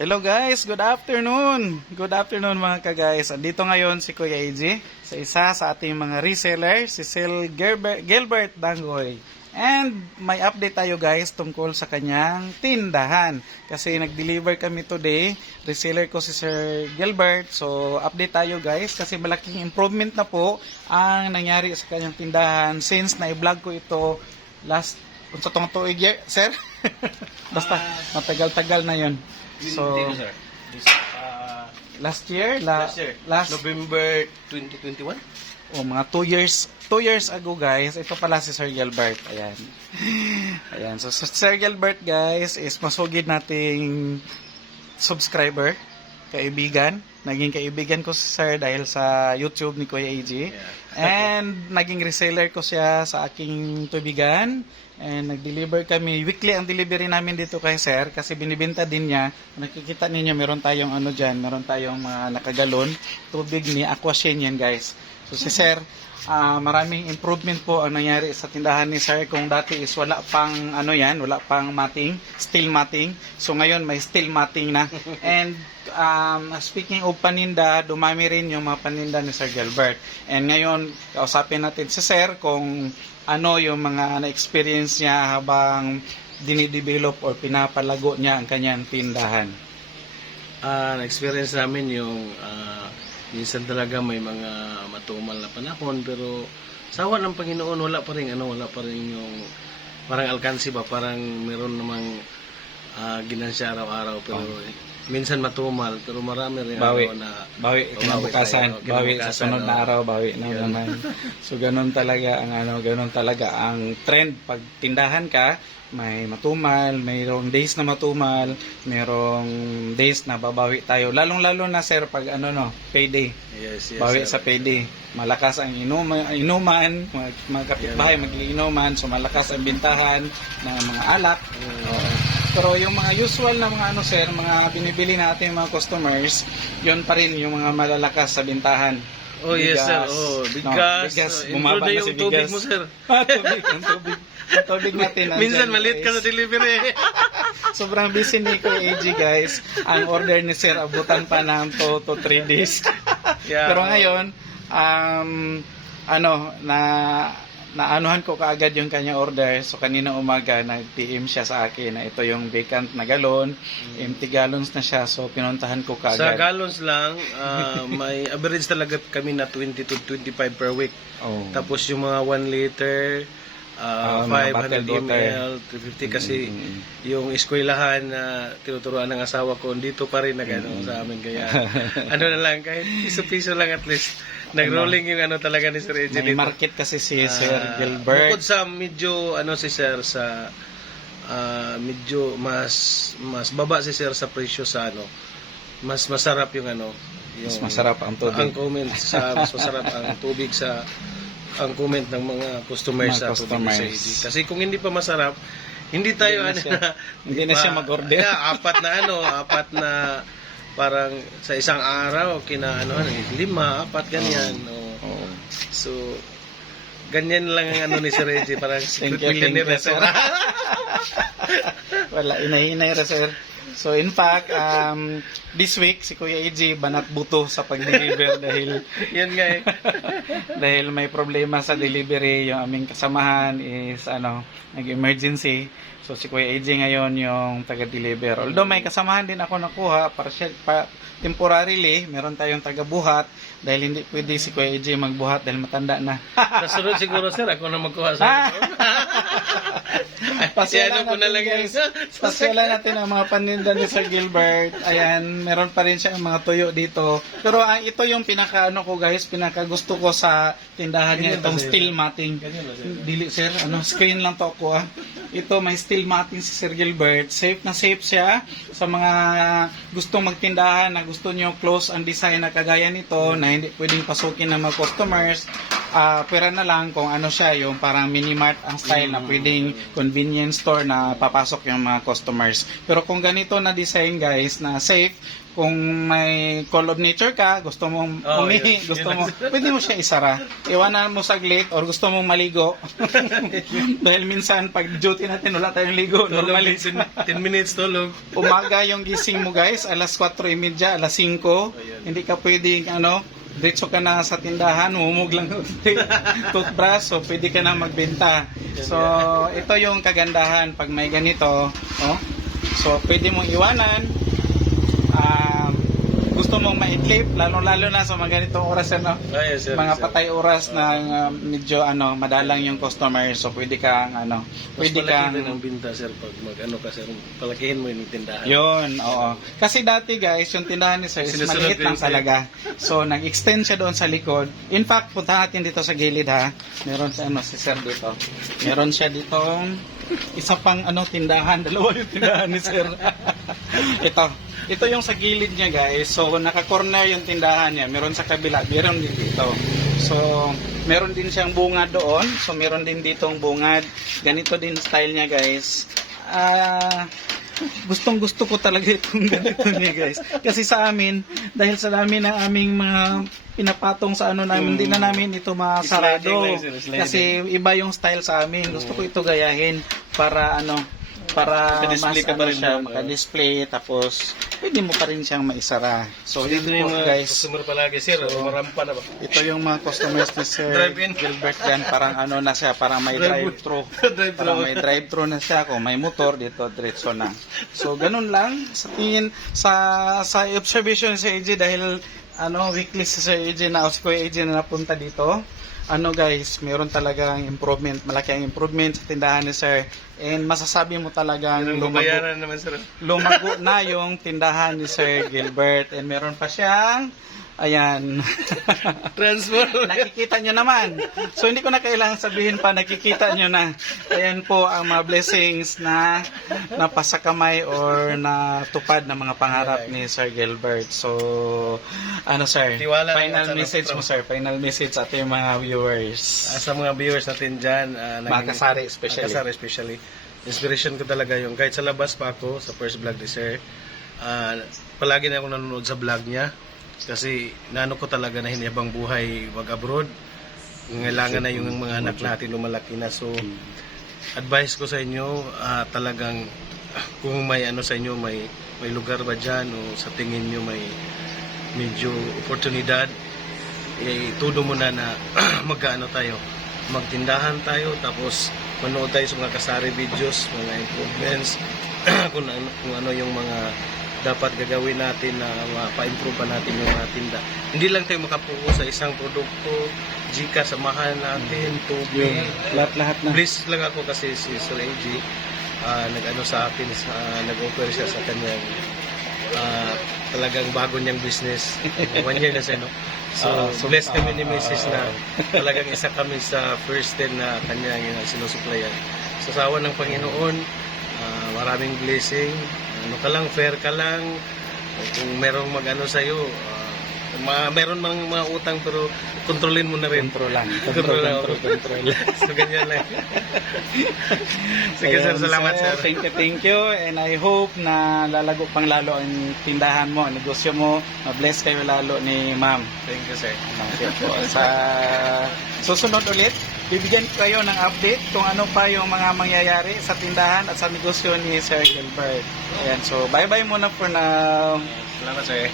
Hello guys, good afternoon. Good afternoon mga ka-guys. Andito ngayon si Kuya AJ sa isa sa ating mga reseller, si Sir Gilbert, Gilbert Dangoy. And may update tayo guys tungkol sa kanyang tindahan. Kasi nag-deliver kami today. Reseller ko si Sir Gilbert. So update tayo guys kasi malaking improvement na po ang nangyari sa kanyang tindahan since na-vlog ko ito last unsa tong tuig sir? Basta matagal-tagal na 'yon. So. This, uh, last year, la, last year. last November 2021? oh, mga 2 years, 2 years ago guys, ito pala si Sir Gilbert. Ayan. Ayan. So, si Sir Gilbert guys is masugid nating subscriber, kaibigan. Naging kaibigan ko si Sir dahil sa YouTube ni Kuya AJ. And naging reseller ko siya sa aking tubigan. And nag-deliver kami. Weekly ang delivery namin dito kay Sir kasi binibenta din niya. Nakikita ninyo meron tayong ano dyan, meron tayong mga nakagalon. Tubig ni Aquashen yan guys. So si Sir, ah, maraming improvement po ang nangyari sa tindahan ni Sir. Kung dati is wala pang ano yan, wala pang mating, steel mating. So ngayon may steel mating na. And um, speaking of paninda, dumami rin yung mga paninda ni Sir Gilbert. And ngayon, kausapin natin si Sir kung ano yung mga na-experience niya habang dinidevelop or pinapalago niya ang kanyang tindahan. Ah, na-experience namin yung ah, minsan talaga may mga matumal na panahon pero sa awa ng Panginoon wala pa rin ano wala pa rin yung parang alkansi ba parang meron namang ah, ginansya araw-araw pero minsan matumal pero marami rin Bawi. ano na Bawi kinabukasan, bawi sa sunod na araw, bawi na naman. So ganun talaga ang ano, ganun talaga ang trend pag tindahan ka, may matumal, mayroong days na matumal, mayroong days na babawi tayo. Lalong-lalo na sir pag ano no, payday. yes, yes, bawi sir. sa payday. Malakas ang inuman, inuman mga, kapitbahay magiinuman, so malakas ang bintahan ng mga alak. Oo. Pero yung mga usual na mga ano sir, mga binibili natin mga customers, yun pa rin yung mga malalakas sa bintahan. Oh yes sir. Bigas. Oh, No, bigas. bigas. Oh, Bumaba na yung si tubig bigas. mo sir. Ah, tubig, ang tubig. Ang tubig natin. Minsan malit ka sa delivery. Sobrang busy ni Kuya AG guys. Ang order ni Sir abutan pa ng 2 to 3 days. Yeah. Pero ngayon, um, ano, na naanuhan ko kaagad yung kanya order. So kanina umaga nag-PM siya sa akin na ito yung vacant na galon. Empty gallons na siya. So pinuntahan ko Sa kaagad. gallons lang, ah, may average talaga kami na 20 to 25 per week. oh. Tapos yung mga 1 liter, uh, mga 500 bottled water. ml, 350 kasi Mm, mm, yung eskwelahan na tinuturuan ng asawa ko, dito pa rin na gano'n sa amin. Kaya ano na lang, kahit piso-piso lang at least. Nag-rolling yung ano talaga ni Sir May dito. market kasi si Ah, Sir Gilbert. Bukod sa medyo ano si Sir sa ah, medyo mas mas baba si Sir sa presyo sa ano. Mas masarap yung ano, yung Mas masarap ang tubig. ang comment sa mas masarap ang tubig sa ang comment ng mga customers Mga sa customers. sa. Kasi kung hindi pa masarap, hindi tayo Hindi na ano siya- hindi na siya mag-order. Yeah, apat na ano, apat na parang sa isang araw kina ano, ano lima, apat ganyan. oh. Oo. So, ganyan lang ang ano ni Sir Reggie, parang secret Thank you, millionaire na Wala, inay-inay ra sir. So in fact, um, this week si Kuya AJ banat buto sa pag-deliver dahil Yan nga eh. dahil may problema sa delivery yung aming kasamahan is ano, nag-emergency. So si Kuya AJ ngayon yung taga-deliver. Although may kasamahan din ako nakuha para siya pa, temporarily, meron tayong taga-buhat dahil hindi pwede si Kuya AJ magbuhat dahil matanda na. Sa sunod siguro sir, ako na magkuha sa. Pasyalan ko na lang guys. Pasyalan natin ang mga paninda ni Sir Gilbert. Ayan, meron pa rin siya mga tuyo dito. Pero ah, ito yung pinaka ano ko guys, pinaka gusto ko sa tindahan niya itong steel matting. Dili sir, ano screen lang to ako ah. Ito may steel matting si Sir Gilbert. Safe na safe siya sa mga gustong magtindahan na gusto niyo close ang design na kagaya nito na hindi pwedeng pasukin ng mga customers ah pera na lang kung ano siya, yung parang mini-mart ang style na pwedeng convenience store na papasok yung mga customers. Pero kung ganito na design guys, na safe, kung may call of nature ka, gusto mong Oh, umihi, yun. gusto Yun mo, pwede mo siya isara. Iwanan mo saglit or gusto mong maligo. Dahil minsan pag duty natin wala tayong ligo. Tulog Normally, 10 minutes tulog. umaga yung gising mo guys, alas 4.30, alas 5. Hindi ka pwedeng ano, diretso ka na sa tindahan, humug lang ng toothbrush, so pwede ka na magbenta. So, ito yung kagandahan pag may ganito, oh. So, pwede mong iwanan. Um, gusto mong maiklip, lalo-lalo na sa mga ganitong oras, ano, Ah, yes, sir. mga sir. patay oras na uh, medyo ano madalang yung customer so pwede kang ano Mas pwede kang ang binta, sir, pag mag-ano ka, sir. Palakihin mo yung tindahan. yun, oo. Kasi dati guys, yung tindahan ni Sir is maliit lang talaga. So, nag-extend siya doon sa likod. In fact, punta natin dito sa gilid ha. Meron sa ano, si Sir dito. Meron siya ditong isa pang ano tindahan. Dalawa yung tindahan ni Sir. ito. Ito yung sa gilid niya guys. So, naka-corner yung tindahan niya. Meron sa kabila. Meron din dito. So, meron din siyang bungad doon. So, meron din ditong bungad. Ganito din style niya guys. Ah gustong gusto ko talaga itong ganito niya guys. Kasi sa amin, dahil sa dami ng aming mga pinapatong sa ano namin, hindi na namin ito masarado. Sliding sliding. Kasi iba yung style sa amin. Gusto ko ito gayahin para ano, para Maka-display ka pa ano rin siya, doon, oh. maka-display, tapos pwede mo pa rin siyang maisara. So, So, yun dito yung po mga guys. customer palagi, sir. Marampa na ba? Ito yung mga customers ni Sir Drive-in. Gilbert yan. Parang ano na siya, parang may Drive- drive-thru. Drive-thru. Parang may drive-thru na siya. Kung may motor, dito diretso na. So, ganun lang. Sa tingin, sa, sa observation sa AJ, dahil ano, weekly si Sir AJ na, o si Kuya AJ na napunta dito, ano guys, meron talagang improvement, malaki ang improvement sa tindahan ni Sir. And masasabi mo talagang Yung lumago, naman, sir. lumago na yung tindahan ni Sir Gilbert. And meron pa siyang, ayan, Transfer. nakikita nyo naman. So hindi ko na kailangan sabihin pa, nakikita nyo na. Ayan po ang mga blessings na napasakamay or natupad ng mga pangarap ni Sir Gilbert. So, ano sir, Tiwala final message mo sir, final message sa ating mga viewers. Ah, sa mga viewers natin dyan, ah, Mga kasari especially. Mga kasari especially. Inspiration ko talaga yung kahit sa labas pa ako, sa first vlog ni Sir, ah, palagi na ako nanonood sa vlog niya kasi naano ko talaga na hinabang buhay wag abroad. Ngailangan na yung mga anak natin lumalaki na. So, advice ko sa inyo, ah, talagang kung may ano sa inyo, may may lugar ba dyan o sa tingin nyo may medyo oportunidad, eh, tudo mo na na magkaano tayo, magtindahan tayo, tapos manood tayo sa mga kasari videos, mga improvements, kung ano, kung ano yung mga dapat gagawin natin na mapa-improve pa natin yung mga tinda. Hindi lang tayo makapuko sa isang produkto, Gika, samahan natin, tubig, Lahat-lahat na. Please lang ako kasi si Sir AG ah, nag-ano sa akin, sa, nag-offer siya sa kanyang ah, talagang bago niyang business. One year na siya, no? So, Ah, so, blessed kami ni Mrs. na talagang isa kami sa first 10 na kanyang uh, sinusuplayan. Sa sawa ng Panginoon, ah, maraming blessing. Ano ka lang, fair ka lang. Kung merong mag-ano sa'yo, ah, ma- meron mang mga utang pero kontrolin mo na rin. Control lang. Control, control. so, ganyan lang. Sige, sir. Ayan, Salamat, sir. Thank you, thank you. And I hope na lalago pang lalo ang tindahan mo, ang negosyo mo. Ma-bless kayo lalo ni ma'am. Thank you, sir. Okay po. Sa susunod ulit, bibigyan ko kayo ng update kung ano pa yung mga mangyayari sa tindahan at sa negosyo ni Sir Gilbert. Ayan, so bye-bye muna for now. Salamat, sir.